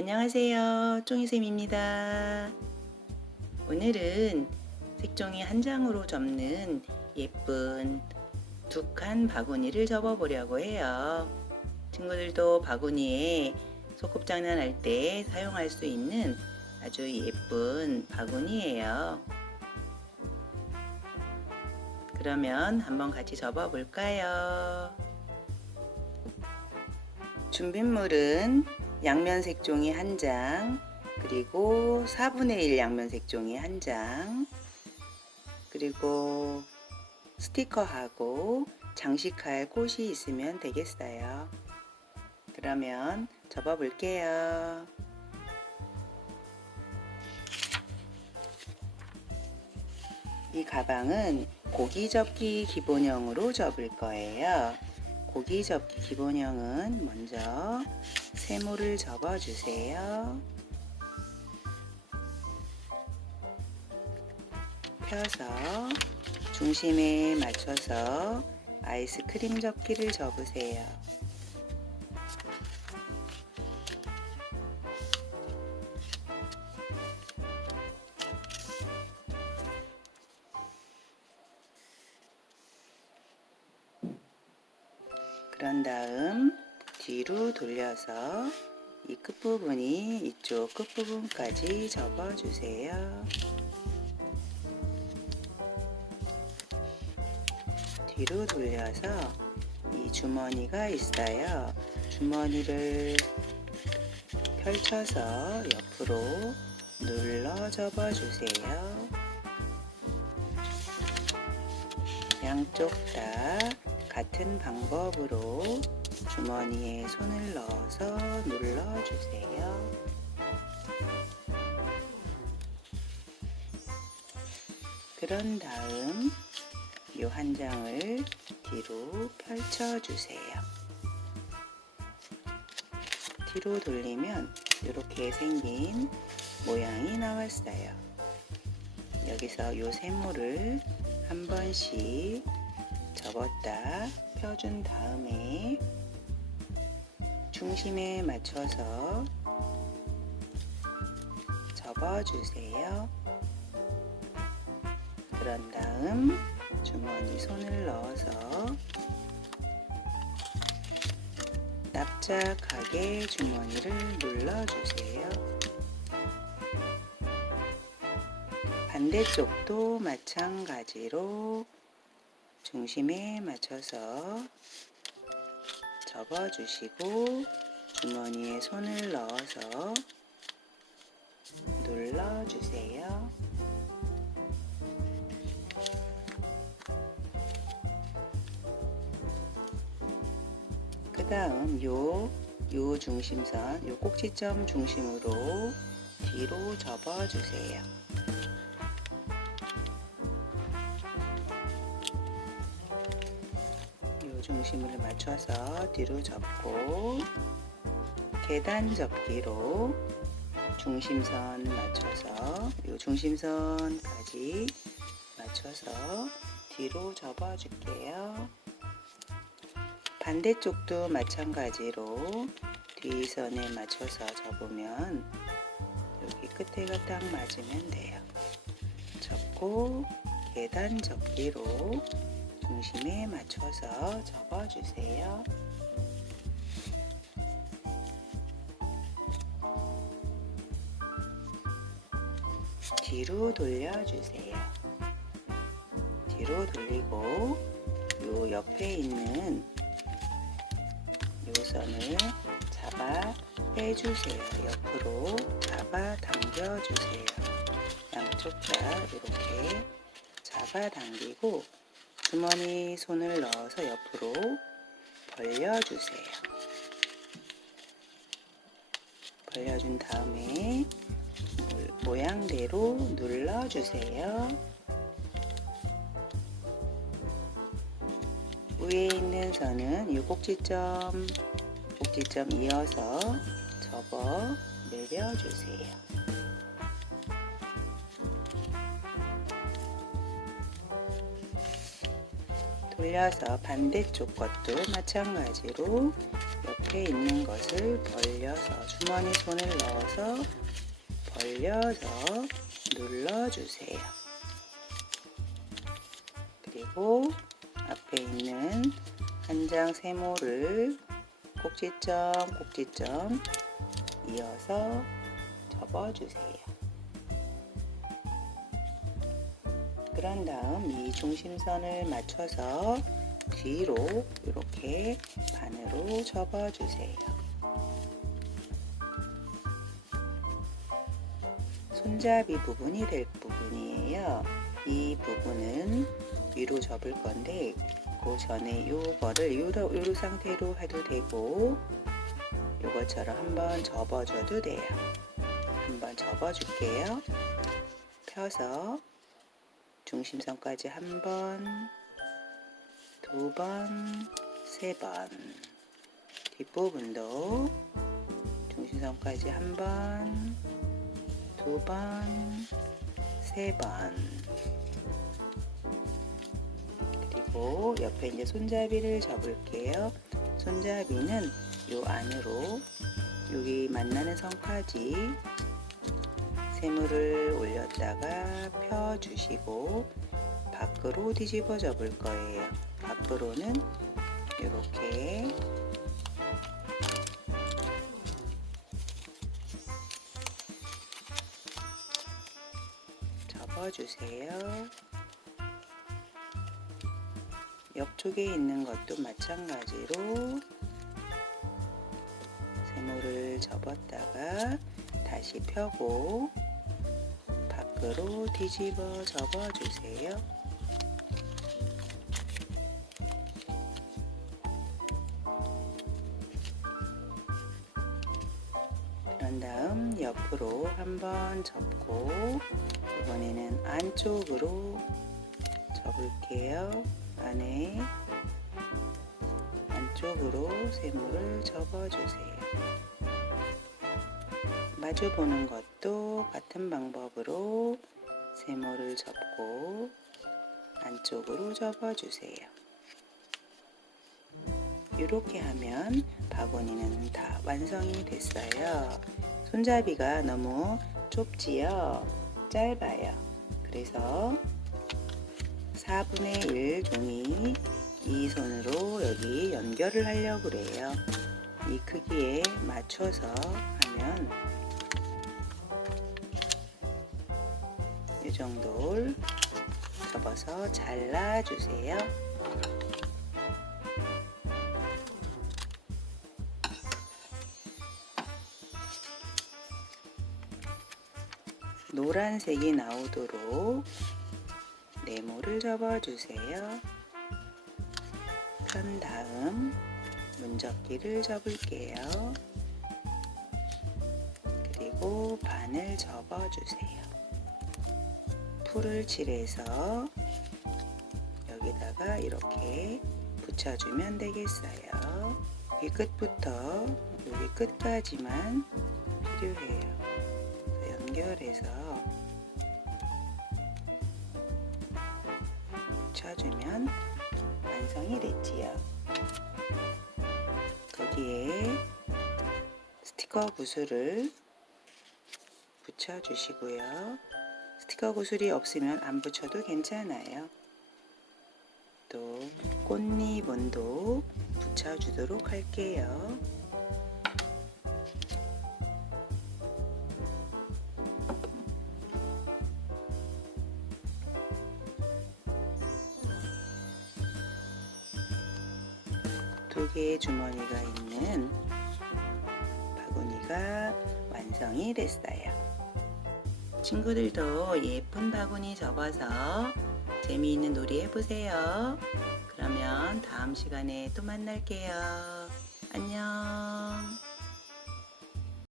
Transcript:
안녕하세요. 쫑이쌤입니다. 오늘은 색종이 한 장으로 접는 예쁜 두 칸 바구니를 접어 보려고 해요. 친구들도 바구니에 소꿉장난 할때 사용할 수 있는 아주 예쁜 바구니예요. 그러면 한번 같이 접어 볼까요? 준비물은 양면 색종이 한 장, 그리고 4분의 1 양면 색종이 한 장, 그리고 스티커하고 장식할 꽃이 있으면 되겠어요. 그러면 접어 볼게요. 이 가방은 고기 접기 기본형으로 접을 거예요. 고기 접기 기본형은 먼저 세모를 접어 주세요. 펴서 중심에 맞춰서 아이스크림 접기를 접으세요. 그런 다음 뒤로 돌려서 이 끝부분이 이쪽 끝부분까지 접어주세요. 뒤로 돌려서 이 주머니가 있어요. 주머니를 펼쳐서 옆으로 눌러 접어주세요. 양쪽 다 같은 방법으로 주머니에 손을 넣어서 눌러주세요. 그런 다음 이 한 장을 뒤로 펼쳐주세요. 뒤로 돌리면 이렇게 생긴 모양이 나왔어요. 여기서 이 세모를 한 번씩 접었다 펴준 다음에 중심에 맞춰서 접어주세요. 그런 다음 주머니 손을 넣어서 납작하게 주머니를 눌러주세요. 반대쪽도 마찬가지로 중심에 맞춰서 접어주시고 주머니에 손을 넣어서 눌러주세요. 그 다음 요, 요 중심선, 요 꼭지점 중심으로 뒤로 접어주세요. 중심을 맞춰서 뒤로 접고 계단 접기로 중심선 맞춰서 요 중심선까지 맞춰서 뒤로 접어 줄게요. 반대쪽도 마찬가지로 뒷선에 맞춰서 접으면 여기 끝에가 딱 맞으면 돼요. 접고 계단 접기로 중심에 맞춰서 접어주세요. 뒤로 돌려주세요. 뒤로 돌리고 요 옆에 있는 요 선을 잡아 빼주세요. 옆으로 잡아 당겨주세요. 양쪽 다 이렇게 잡아 당기고 주머니 손을 넣어서 옆으로 벌려주세요. 벌려준 다음에 모양대로 눌러주세요. 위에 있는 선은 이 꼭지점, 꼭지점 이어서 접어 내려주세요. 돌려서 반대쪽 것도 마찬가지로 옆에 있는 것을 벌려서 주머니 손을 넣어서 벌려서 눌러주세요. 그리고 앞에 있는 한 장 세모를 꼭지점 꼭지점 이어서 접어주세요. 그런 다음 이 중심선을 맞춰서 뒤로 이렇게 반으로 접어주세요. 손잡이 부분이 될 부분이에요. 이 부분은 위로 접을 건데 그 전에 요거를 요로, 요로 상태로 해도 되고 요것처럼 한번 접어줘도 돼요. 한번 접어줄게요. 펴서 중심선까지 한 번, 두 번, 세 번. 뒷부분도 중심선까지 한 번, 두 번, 세 번. 그리고 옆에 이제 손잡이를 접을게요. 손잡이는 요 안으로 여기 만나는 선까지 세무를 올렸다가 펴주시고 밖으로 뒤집어 접을 거예요. 밖으로는 이렇게 접어주세요. 옆쪽에 있는 것도 마찬가지로 세모를 접었다가 다시 펴고 밖으로 뒤집어 접어주세요. 그런 다음 옆으로 한번 접고 이번에는 안쪽으로 접을게요. 안에 안쪽으로 세모를 접어주세요. 마주 보는 것 도 같은 방법으로 세모를 접고 안쪽으로 접어주세요. 이렇게 하면 바구니는 다 완성이 됐어요. 손잡이가 너무 좁지요? 짧아요. 그래서 4분의 1 종이 이 손으로 여기 연결을 하려고 그래요. 이 크기에 맞춰서 하면 이 정도를 접어서 잘라주세요. 노란색이 나오도록 네모를 접어주세요. 편 다음 문접기를 접을게요. 그리고 반을 접어주세요. 풀을 칠해서 여기다가 이렇게 붙여주면 되겠어요. 이 끝부터 여기 끝까지만 필요해요. 연결해서 붙여주면 완성이 됐지요. 거기에 스티커 구슬을 붙여주시고요. 스티커 구슬이 없으면 안 붙여도 괜찮아요. 또 꽃리본도 붙여주도록 할게요. 두 개의 주머니가 있는 바구니가 완성이 됐어요. 친구들도 예쁜 바구니 접어서 재미있는 놀이 해보세요. 그러면 다음 시간에 또 만날게요. 안녕.